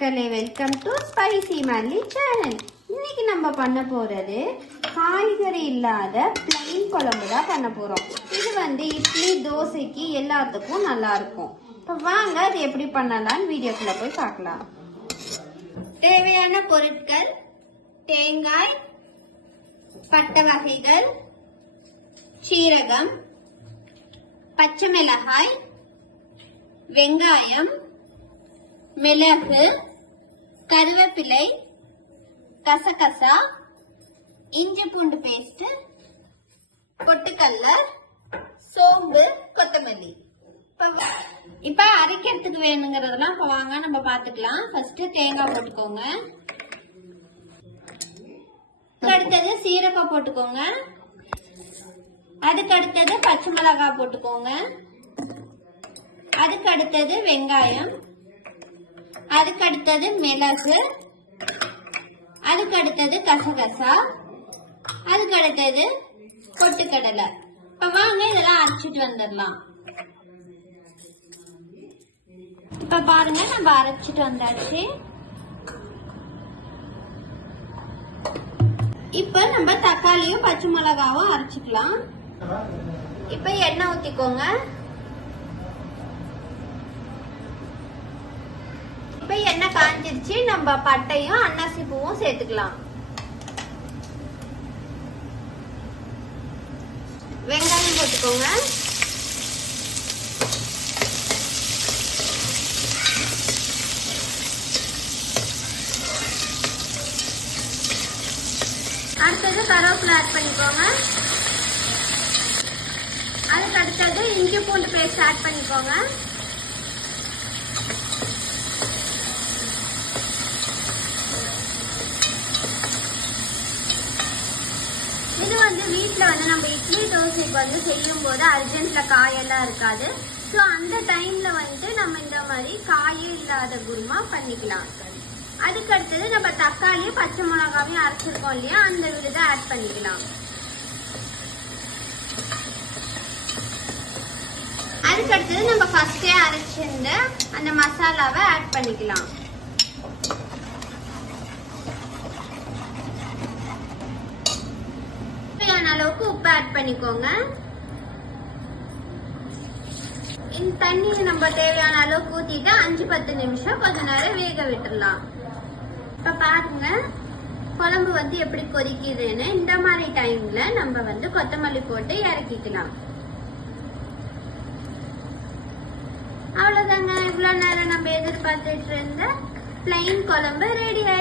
மக்களே welcome to spicy Malli channel இன்னைக்கு நம்ம பண்ண போறது காய்கறி இல்லாத பிளைன் குழம்பு தான் பண்ண போறோம். இது வந்து இட்லி தோசைக்கு எல்லாத்துக்கும் நல்லா இருக்கும். இப்போ வாங்க அது எப்படி பண்ணலாம்னு வீடியோக்குள்ள போய் பார்க்கலாம். தேவையான பொருட்கள் தேங்காய் பட்டை வகைகள் சீரகம் பச்சை மிளகாய் வெங்காயம் மிளகு கருவேப்பிலை கசகசா இஞ்சி பூண்டு பேஸ்ட் பொட்டுக்கல்ல சோம்பு கொத்தமல்லி. இப்ப அரைக்கிறதுக்கு வேணுங்கிறதெல்லாம் இப்ப வாங்க நம்ம பாத்துக்கலாம். ஃபர்ஸ்ட் தேங்காய் போட்டுக்கோங்க. அதுக்கு அடுத்தது சீரகம் போட்டுக்கோங்க. அதுக்கு அடுத்தது பச்சை மிளகாய் போட்டுக்கோங்க. அதுக்கு அடுத்தது வெங்காயம். அதுக்கு அடுத்தது மிளகு. அதுக்கு அடுத்தது கசகசா. அதுக்கு அடுத்தது பொட்டுக்கடலை. இப்ப வாங்க இதெல்லாம் அரைச்சிட்டு வந்துடலாம். இப்ப பாருங்க நம்ம அரைச்சிட்டு வந்தாச்சு. இப்ப நம்ம தக்காளியும் பச்சை மிளகாவும் அரைச்சிக்கலாம். இப்ப எண்ணெய் ஊத்திக்கோங்க இப்ப எண்ணெய் காஞ்சிருச்சு நம்ம பட்டையும் அன்னாசி பூவும் சேர்த்துக்கலாம். வெங்காயம் போட்டுக்கோங்க. அடுத்தது கருவேப்பிலை ஆட் பண்ணிக்கோங்க. அதுக்கு அடுத்தது இஞ்சி பூண்டு பேஸ்ட் ஆட் பண்ணிக்கோங்க இது வந்து வீட்டில் வந்து நம்ம இட்லி தோசைக்கு வந்து செய்யும் போது அர்ஜென்ட்ல காயெல்லாம் இருக்காது. ஸோ அந்த டைம்ல வந்துட்டு நம்ம இந்த மாதிரி காயே இல்லாத குருமா பண்ணிக்கலாம். அதுக்கு அடுத்தது நம்ம தக்காளியும் பச்சை மிளகாவையும் அரைச்சிருக்கோம் இல்லையா? அந்த விழுதை ஆட் பண்ணிக்கலாம். அதுக்கடுத்தது நம்ம ஃபர்ஸ்டே அரைச்சிருந்த அந்த மசாலாவை ஆட் பண்ணிக்கலாம் தேவையான அளவுக்கு உப்பு ஆட் பண்ணிக்கோங்க. இந்த தண்ணியை நம்ம தேவையான அளவுக்கு ஊத்திட்டு அஞ்சு பத்து நிமிஷம் கொஞ்ச நேரம் வேக விட்டுறலாம். இப்ப பாருங்க குழம்பு வந்து எப்படி கொதிக்குதுன்னு இந்த மாதிரி டைம்ல நம்ம வந்து கொத்தமல்லி போட்டு இறக்கிக்கலாம். அவ்வளவுதாங்க. இவ்வளவு நேரம் நம்ம எதிர்பார்த்துட்டு இருந்த பிளைன் குழம்பு ரெடி ஆயிடுச்சு.